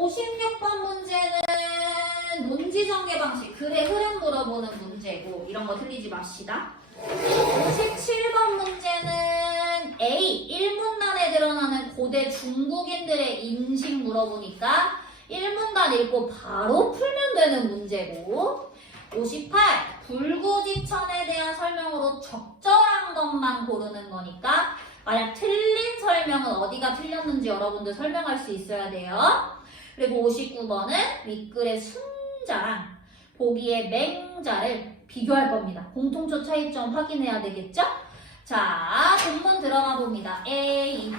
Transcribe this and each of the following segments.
56번 문제는 논지전개 방식, 글의 흐름 물어보는 문제고 이런 거 틀리지 맙시다. 57번 문제는 A, 1문단에 드러나는 고대 중국인들의 인식 물어보니까 1문단 읽고 바로 풀면 되는 문제고 58, 불구지천에 대한 설명으로 적절한 것만 고르는 거니까 만약 틀린 설명은 어디가 틀렸는지 여러분들 설명할 수 있어야 돼요. 그리고 59번은 윗글의 순자랑 보기의 맹자를 비교할 겁니다. 공통점 차이점 확인해야 되겠죠? 자, 본문 들어가 봅니다. A,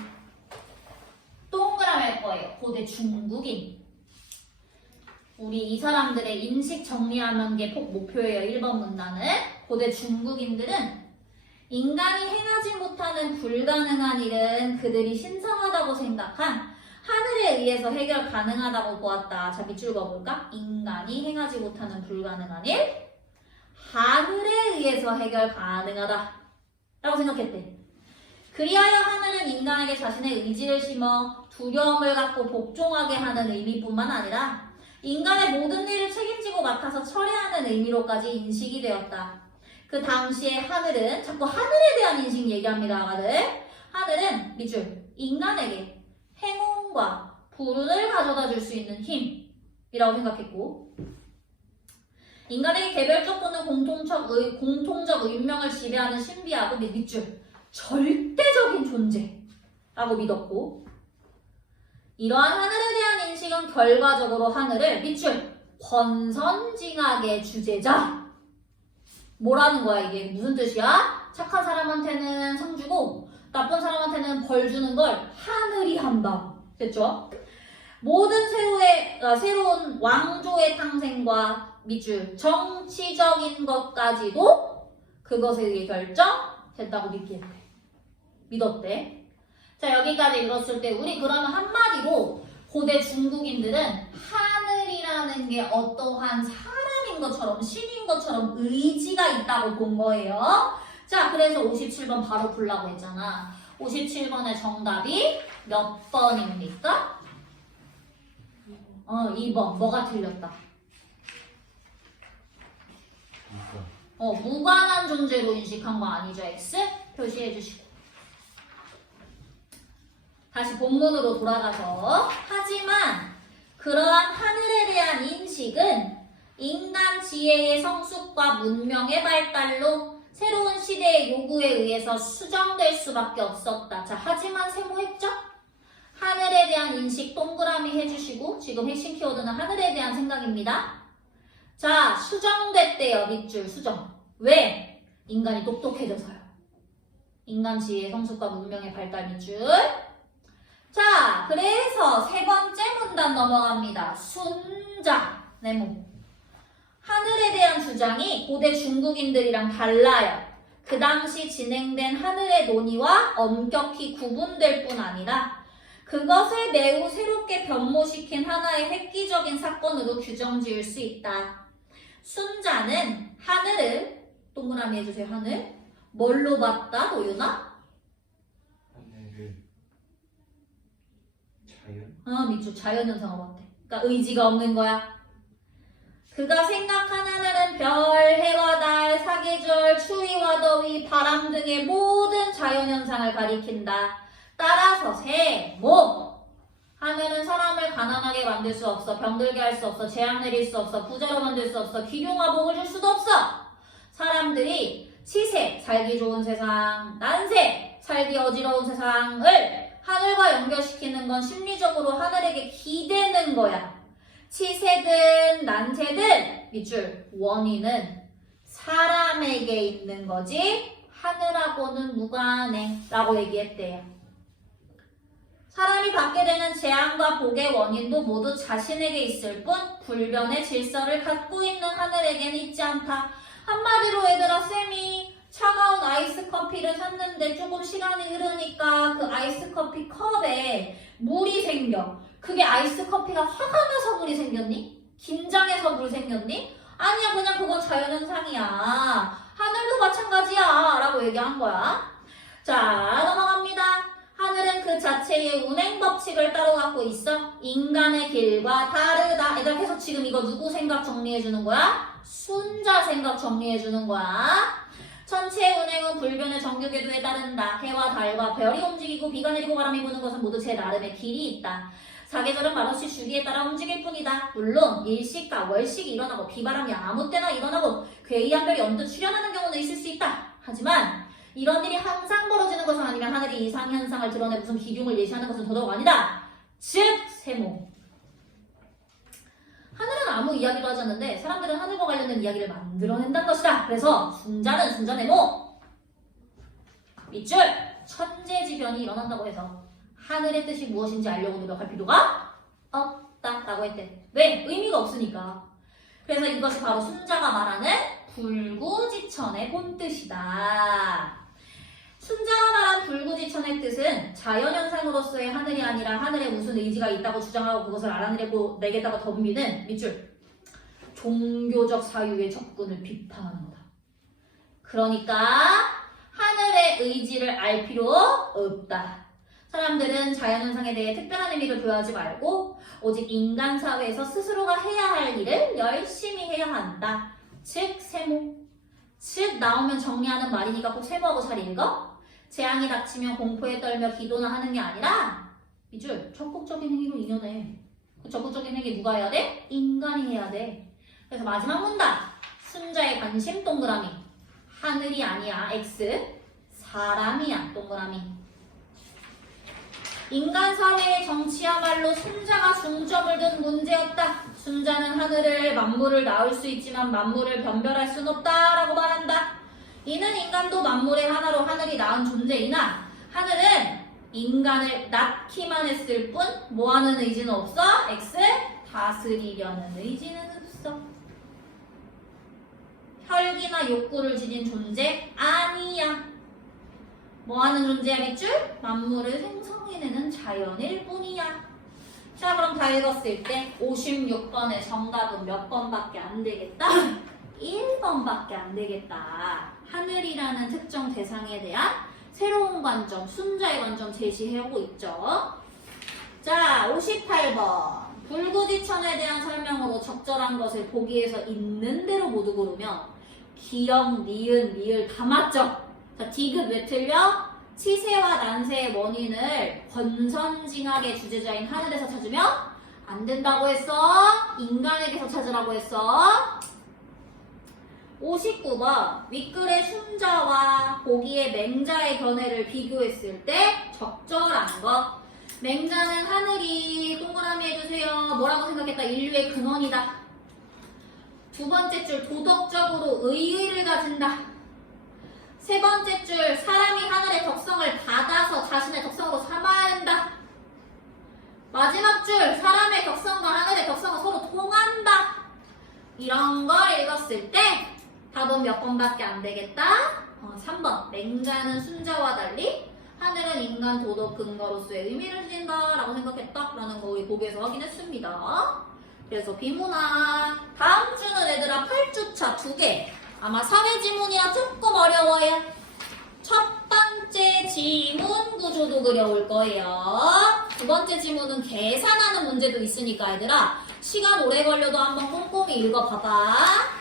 동그라미 할 거예요. 고대 중국인. 우리 이 사람들의 인식 정리하는 게 목표예요. 1번 문단은. 고대 중국인들은 인간이 행하지 못하는 불가능한 일은 그들이 신성하다고 생각한 하늘에 의해서 해결 가능하다고 보았다. 자, 밑줄 그어볼까? 인간이 행하지 못하는 불가능한 일, 하늘에 의해서 해결 가능하다 라고 생각했대. 그리하여 하늘은 인간에게 자신의 의지를 심어 두려움을 갖고 복종하게 하는 의미뿐만 아니라 인간의 모든 일을 책임지고 맡아서 처리하는 의미로까지 인식이 되었다. 그 당시에 하늘은, 자꾸 하늘에 대한 인식 얘기합니다, 아가들. 하늘은 밑줄, 인간에게 행운과 불운을 가져다 줄 수 있는 힘이라고 생각했고, 인간에게 개별적 또는 공통적 운명을 지배하는 신비하고 밑줄, 절대적인 존재라고 믿었고, 이러한 하늘에 대한 인식은 결과적으로 하늘을 밑줄, 권선징악의 주제자. 뭐라는 거야 이게? 무슨 뜻이야? 착한 사람한테는 상 주고 나쁜 사람한테는 벌 주는 걸 하늘이 한다. 됐죠? 모든 새로운 왕조의 탄생과 밑줄, 정치적인 것까지도 그것에 의해 결정됐다고 믿었대. 자, 여기까지 읽었을 때 우리 그러면 한마디로 고대 중국인들은 하늘이라는 게 어떠한 사람인 것처럼, 신인 것처럼 의지가 있다고 본 거예요. 자, 그래서 57번 바로 풀라고 했잖아. 57번의 정답이 몇 번입니까? 2번. 뭐가 틀렸다? 무관한 존재로 인식한 거 아니죠? X? 표시해 주시고. 다시 본문으로 돌아가서, 하지만 그러한 하늘에 대한 인식은 인간 지혜의 성숙과 문명의 발달로 새로운 시대의 요구에 의해서 수정될 수밖에 없었다. 자, 하지만 세모했죠? 하늘에 대한 인식 동그라미 해주시고, 지금 핵심 키워드는 하늘에 대한 생각입니다. 자, 수정됐대요. 밑줄 수정. 왜? 인간이 똑똑해져서요. 인간 지혜의 성숙과 문명의 발달 밑줄. 자, 그래서 세 번째 문단 넘어갑니다. 순자, 네모. 하늘에 대한 주장이 고대 중국인들이랑 달라요. 그 당시 진행된 하늘의 논의와 엄격히 구분될 뿐 아니라 그것을 매우 새롭게 변모시킨 하나의 획기적인 사건으로 규정 지을 수 있다. 순자는 하늘을, 동그라미 해주세요. 하늘. 뭘로 봤다, 도윤아? 하늘을 자연? 밑줄 자연현상으로 봤대. 그러니까 의지가 없는 거야. 그가 생각한 하늘은 별, 해와 달, 사계절, 추위와 더위, 바람 등의 모든 자연현상을 가리킨다. 따라서 세모. 하늘은 사람을 가난하게 만들 수 없어, 병들게 할 수 없어, 재앙 내릴 수 없어, 부자로 만들 수 없어, 기룡화 복을 줄 수도 없어. 사람들이 치세, 살기 좋은 세상, 난세, 살기 어지러운 세상을 하늘과 연결시키는 건 심리적으로 하늘에게 기대는 거야. 치세든 난세든 밑줄 원인은 사람에게 있는 거지 하늘하고는 무관해 라고 얘기했대요. 사람이 받게 되는 재앙과 복의 원인도 모두 자신에게 있을 뿐 불변의 질서를 갖고 있는 하늘에게는 있지 않다. 한마디로 얘들아, 쌤이 차가운 아이스 커피를 샀는데 조금 시간이 흐르니까 그 아이스 커피 컵에 물이 생겨. 그게 아이스 커피가 화가 나서 물이 생겼니? 긴장해서 물이 생겼니? 아니야, 그냥 그건 자연현상이야. 하늘도 마찬가지야 라고 얘기한 거야. 자, 넘어갑니다. 하늘은 하늘은 그 자체의 운행 법칙을 따로 갖고 있어. 인간의 길과 다르다. 얘들아 계속 지금 이거 누구 생각 정리해주는 거야? 순자 생각 정리해주는 거야. 천체의 운행은 불변의 정규궤도에 따른다. 해와 달과 별이 움직이고 비가 내리고 바람이 부는 것은 모두 제 나름의 길이 있다. 사계절은 말없이 주기에 따라 움직일 뿐이다. 물론 일식과 월식이 일어나고 비바람이 아무 때나 일어나고 괴이한 별이 언뜻 출현하는 경우는 있을 수 있다. 하지만 이런 일이 항상 벌어지는 것은 아니면 하늘이 이상현상을 드러내 무슨 기둥을 예시하는 것은 더더욱 아니다. 즉 세모. 하늘은 아무 이야기도 하지 않는데 사람들은 하늘과 관련된 이야기를 만들어낸다는 것이다. 그래서 순자는 순자네모. 밑줄 천재지변이 일어난다고 해서 하늘의 뜻이 무엇인지 알려고 노력할 필요가 없다라고 했대. 왜? 의미가 없으니까. 그래서 이것이 바로 순자가 말하는 불구지천의 본뜻이다. 순자가 말한 불구지천의 뜻은 자연현상으로서의 하늘이 아니라 하늘에 무슨 의지가 있다고 주장하고 그것을 알아내겠다고 덤비는 밑줄 종교적 사유의 접근을 비판하는 거다. 그러니까 하늘의 의지를 알 필요 없다. 사람들은 자연현상에 대해 특별한 의미를 부여하지 말고 오직 인간 사회에서 스스로가 해야 할 일을 열심히 해야 한다. 즉 세모. 즉 나오면 정리하는 말이니까 꼭 세모하고 잘 읽어. 재앙이 닥치면 공포에 떨며 기도나 하는 게 아니라 밑줄 적극적인 행위로 이겨내. 그 적극적인 행위 누가 해야 돼? 인간이 해야 돼. 그래서 마지막 문단. 순자의 관심 동그라미. 하늘이 아니야 X. 사람이야 동그라미. 인간 사회의 정치야말로 순자가 중점을 둔 문제였다. 순자는 하늘을 만물을 낳을 수 있지만 만물을 변별할 순 없다라고 말한다. 이는 인간도 만물의 하나로 하늘이 낳은 존재이나 하늘은 인간을 낳기만 했을 뿐 뭐하는 의지는 없어? X 다스리려는 의지는 없어. 혈기나 욕구를 지닌 존재 아니야. 뭐하는 존재야 밑줄? 만물을 생성해내는 자연일 뿐이야. 자 그럼 다 읽었을 때 56번의 정답은 몇 번밖에 안 되겠다? 1번밖에 안 되겠다. 하늘이라는 특정 대상에 대한 새로운 관점, 순자의 관점 제시해오고 있죠. 자 58번 불구지천에 대한 설명으로 적절한 것을 보기에서 있는 대로 모두 고르면 기역, 니은, 미을 다 맞죠? 자, 디귿 왜 틀려? 치세와 난세의 원인을 권선징악의 주제자인 하늘에서 찾으면 안 된다고 했어. 인간에게서 찾으라고 했어. 59번 윗글의 순자와 보기의 맹자의 견해를 비교했을 때 적절한 것. 맹자는 하늘이 동그라미 해주세요. 뭐라고 생각했다? 인류의 근원이다. 두 번째 줄 도덕적으로 의의를 가진다. 세 번째 줄 사람이 하늘의 덕성을 받아서 자신의 덕성으로 삼아야 한다. 마지막 줄 사람의 덕성과 하늘의 덕성은 서로 통한다. 이런 걸 읽었을 때 답은 몇 번밖에 안 되겠다? 3번 맹자는 순자와 달리 하늘은 인간 도덕 근거로서의 의미를 지닌다 라고 생각했다 라는 거 우리 보기에서 확인했습니다. 그래서 비문화 다음 주는 얘들아 8주차 2개 아마 사회 지문이야 조금 어려워요. 첫 번째 지문 구조도 그려올 거예요. 두 번째 지문은 계산하는 문제도 있으니까 얘들아 시간 오래 걸려도 한번 꼼꼼히 읽어봐봐.